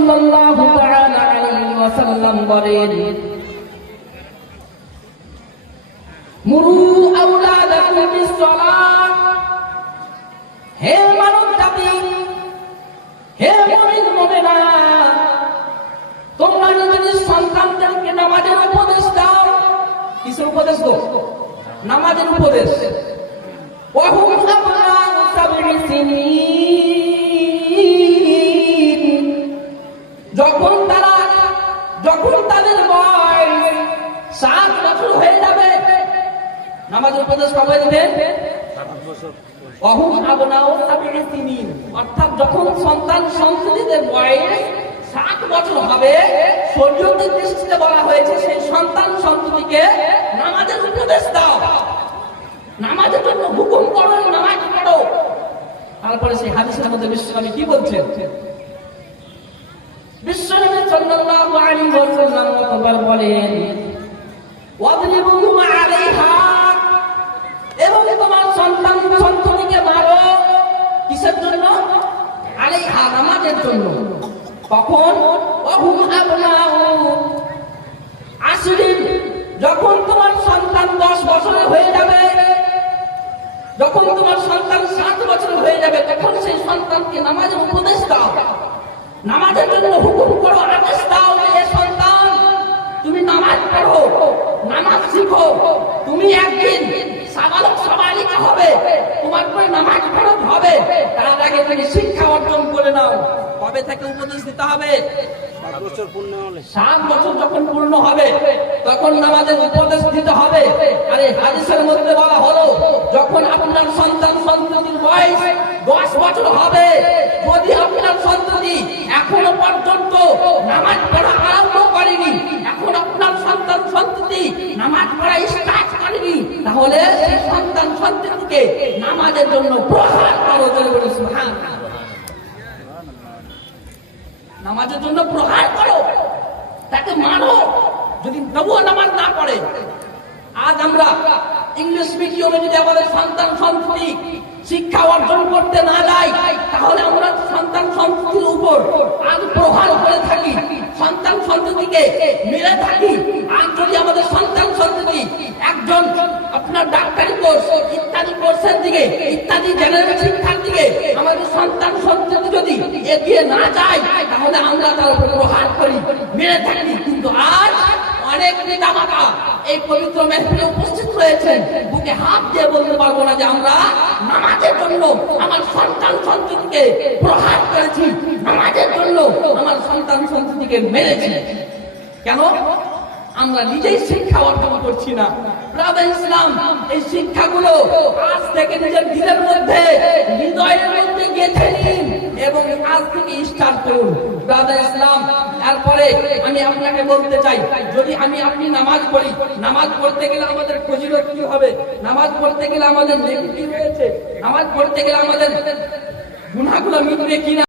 সাল্লাল্লাহু তাআলা আলাইহি ওয়াসাল্লাম বলেন, মুরু আওলাদাকুম বিস-সালাত, হে মানব জাতি, হে মুমিন মুমিনা, তোমরা নিজেদের সন্তানদেরকে নামাজের উপদেশ দাও। কিসের উপদেশ গো? নামাজের উপদেশ। ওয়াহুম আবনাউ সাবঈ সিনিন, যখন তাদের বয়স 7 বছর হয়ে যাবে, নামাজের উপদেশ কবে দিবেন? 7 বছর। ওয়াহুম আবনাউ সাবঈ সিনিন, অর্থাৎ যখন সন্তান সন্ততিদের বয়স 7 বছর হবে, শরীয়তের দৃষ্টিতে বলা হয়েছে সেই সন্তান সন্ততিকে নামাজের উপদেশ দাও, নামাজের জন্য হুকুম করো, নামাজ পড়ো। তারপরে সেই হাদিসের মধ্যে বিশ্বনবী কি বলছেন? বিশ্বনবী সাল্লাল্লাহু আলাইহি ওয়াসাল্লাম বলেন, ওয়াদরিবুহুম আলাইহা, এবং তোমার সন্তান সন্ততিকে মারো। কিসের জন্য? আলাইহা, নামাজের জন্য। কখন? ওয়াহুম আবনাউ আশরিন, যখন তোমার সন্তান 10 বছরের হয়ে যাবে, যখন তোমার সন্তান 7 বছর হয়ে যাবে, তখন সেই সন্তানকে নামাজের উপদেশ দাও, নামাজের জন্য হুকুম করো, আদেশ দাও, এ সন্তান তুমি নামাজ পড়ো, নামাজ শিখো, তুমি একদিন সাবালক সাবালিকা হবে, তোমার পরে নামাজ পড়তে হবে, তার আগে তুমি শিক্ষা অর্জন করে নাও। কবে থেকে উপদেশ দিতে হবে? 7 বছর পূর্ণ হলে। 7 বছর যখন পূর্ণ হবে তখন নামাজের উপদেশ দিতে হবে। আরে হাদিসের মধ্যে বলা হলো, যখন আপনার সন্তান সন্ততির বয়স 10 বছর হবে, যদি আপনার সন্ততি এখনো পর্যন্ত নামাজ পড়া আরম্ভ করেনি, এখন আপনার সন্তান সন্ততি নামাজ পড়া স্টার্ট করেনি, তাহলে সেই সন্তান সন্ততিকে নামাজের জন্য প্রহার করো। সুবহানাল্লাহ, নামাজের জন্য প্রহার করো, তাকে মারো যদি তবুও নামাজ না পড়ে। আজ আমরা ইংলিশ মিডিয়ামে যদি আমাদের সন্তান সন্ততি শিক্ষা অর্জন করতে না যাই, তাহলে আমরা সন্তান সন্ততির উপর আজ প্রহার করে থাকি, সন্তান সন্ততিকে মেরে থাকি। আজ যদি আমাদের সন্তান সন্ততি একজন আপনার ডাক্তারি কোর্স ইত্যাদি কোর্সের দিকে, ইত্যাদি জেনারেল শিক্ষার দিকে আমাদের সন্তান সন্ততি যদি এগিয়ে না যায়, তাহলে আমরা তার উপর প্রহার করি, মেরে থাকি। কিন্তু আজ অনেক পিতামাতা এই পবিত্র মেহফিলে উপস্থিত রয়েছেন, বুকে হাত দিয়ে বলতে পারবো না যে আমরা নামাজের জন্য আমার সন্তান সন্ততিকে প্রহার করেছি, নামাজের জন্য আমার সন্তান সন্ততিকে মেরেছি। কেন? আমরা নিজেই শিক্ষা অর্জন করছি না। ব্রাদার ইসলাম, এই শিক্ষাগুলো আজ থেকে নিজের দিলের মধ্যে, হৃদয়ের মধ্যে গেঁথে নিন এবং আজ থেকে স্টার্ট করুন। ব্রাদার ইসলাম, তারপরে আমি আপনাকে বলতে চাই, যদি আপনি নামাজ পড়ি, নামাজ পড়তে গেলে আমাদের ফজিলত কি হবে? নামাজ পড়তে গেলে আমাদের নেকি কি রয়েছে? নামাজ পড়তে গেলে আমাদের গুনাহগুলো মিটবে কিনা?